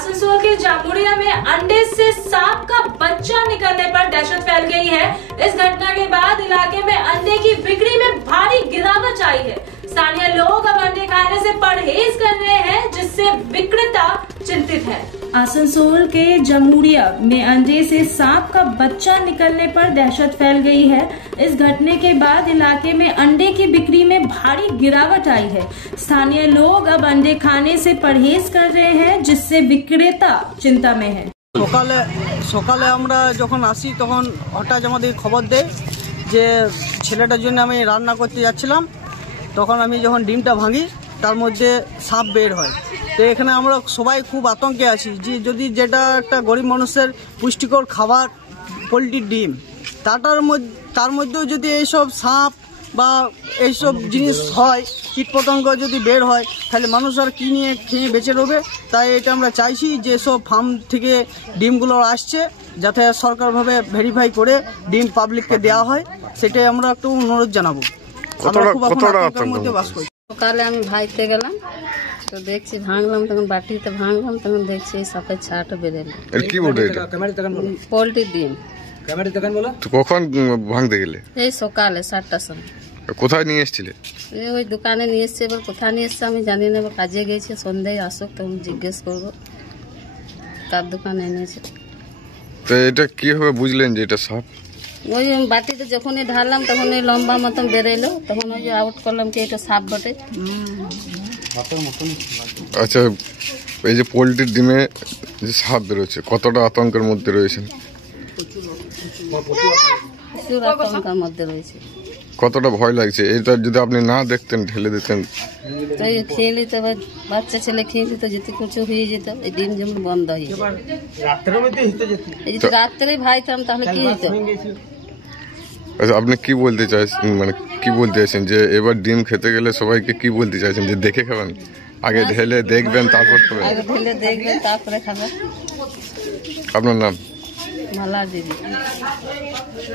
आसनसोल के जामुड़िया में अंडे से सांप का बच्चा निकलने पर दहशत फैल गई है। इस घटना के बाद इलाके में अंडे की बिक्री में भारी गिरावट आई है। स्थानीय लोग अब अंडे खाने से परहेज कर रहे हैं, जिससे विक्रेता चिंतित है। आसनसोल के जामुड़िया में अंडे से सांप का बच्चा निकलने पर दहशत फैल गई है। इस घटने के बाद इलाके में अंडे की बिक्री में भारी गिरावट आई है। स्थानीय लोग अब अंडे खाने से परहेज कर रहे हैं, जिससे विक्रेता चिंता में है। সকালে আমরা যখন আসি তখন হঠাৎ আমাদের খবর দেয় যে ছেলেটার জন্য আমি রান্না করতে যাচ্ছিলাম। তখন আমি যখন ডিমটা ভাঙি তার মধ্যে সাপ বের হয়। তো এখানে আমরা সবাই খুব আতঙ্কে আছি যে যদি যেটা একটা গরিব মানুষের পুষ্টিকর খাবার পোলট্রির ডিম, তার মধ্যেও যদি এইসব সাপ বা এইসব জিনিস হয়, কীটপতঙ্গ যদি বের হয়, তাহলে মানুষ আর কি নিয়ে খেয়ে বেঁচে রবে। তাই এটা আমরা চাইছি যে সব ফার্ম থেকে ডিমগুলো আসছে যাতে সরকারভাবে ভেরিফাই করে ডিম পাবলিককে দেওয়া হয়, সেটাই আমরা একটু অনুরোধ জানাবো। সকালে আমি ভাইতে গেলাম, তো দেখছি ভাঙলাম, তখন বাটিতে ভাঙলাম, তখন দেখছি সাপের ছাটা বেরোলো। পোলট্রির ডিম। কখন ভাঙতে গেলে? এই সকালে 7টার সময়। কোথায় নিয়ে এসেছিলে? ওই দোকানে নিয়ে এসছে, এবার কোথায় নিয়ে এসছে আমি জানি না। এবার কাজে গেছে, সন্ধ্যায় আসুক তখন জিজ্ঞেস করবো তার দোকানে এনেছে। তো এটা কিভাবে বুঝলেন যে এটা সাপ? ওই বাটিতে যখনই ঢাললাম তখন ওই লম্বা মতন বেরোলো, তখন ওই যে আউট করলাম কি এটা সাপ বটে। আচ্ছা, এই যে পোলট্রির ডিমে যে সাপ বেরোচ্ছে, কতটা আতঙ্কের মধ্যে রয়েছেন? প্রচুর আতঙ্কের মধ্যে রয়েছে। কতটা ভয় লাগছে? এটা যদি আপনি না দেখতেন, ঢেলে দিতেন, তো খেয়ে নিতে, বাচ্চা ছেলে খেয়ে নিত, যেতে কিছু হয়ে যেত। এই ডিম যেমন বন্ধ হয়ে যেত, এই যদি রাত্রে ভাইতাম তাহলে কি হতো? আচ্ছা, আপনি কি বলতে চাইছেন, মানে কি বলতে চাইছেন যে এবার ডিম খেতে গেলে সবাইকে কি বলতে চাইছেন? যে দেখে খাবেন, আগে ঢেলে দেখবেন তারপর খাবেন? আগে ঢেলে দেখবেন তারপরে খাবেন। আপনার নাম? মালা দেবী।